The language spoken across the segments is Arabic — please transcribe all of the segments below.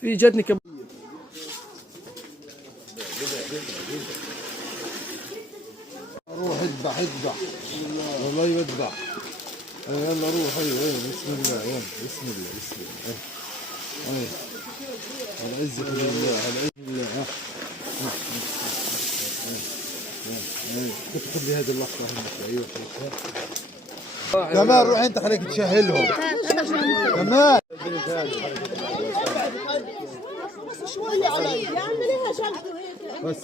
في جتني كم. روح اذبح اذبح والله يذبح. يلا روح. ايوه بسم الله. يلا بسم الله بسم الله. ايوه على عزك بالله على عزك بالله. كنت خلي هذه اللقطه هنا. ايوه كمان روح انت خليك تشهلهم كمان. شوية علي يعمليها شلته هيك. بس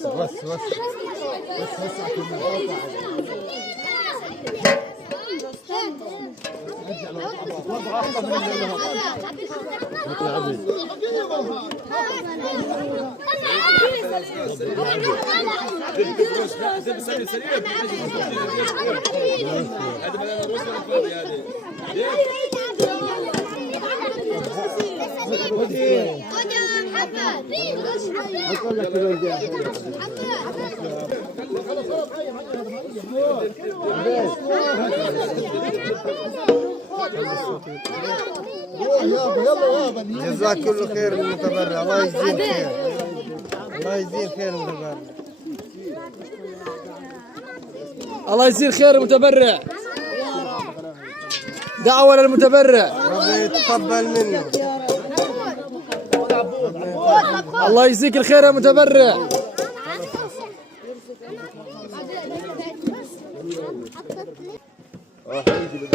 جزاك كل خير المتبرع. الله يجزيه خير. الله يجزيه خير المتبرع. الله يجزيه خير المتبرع. دعوة للمتبرع. ربي يتقبل منه. الله يجزيك الخير يا متبرع. حبيبي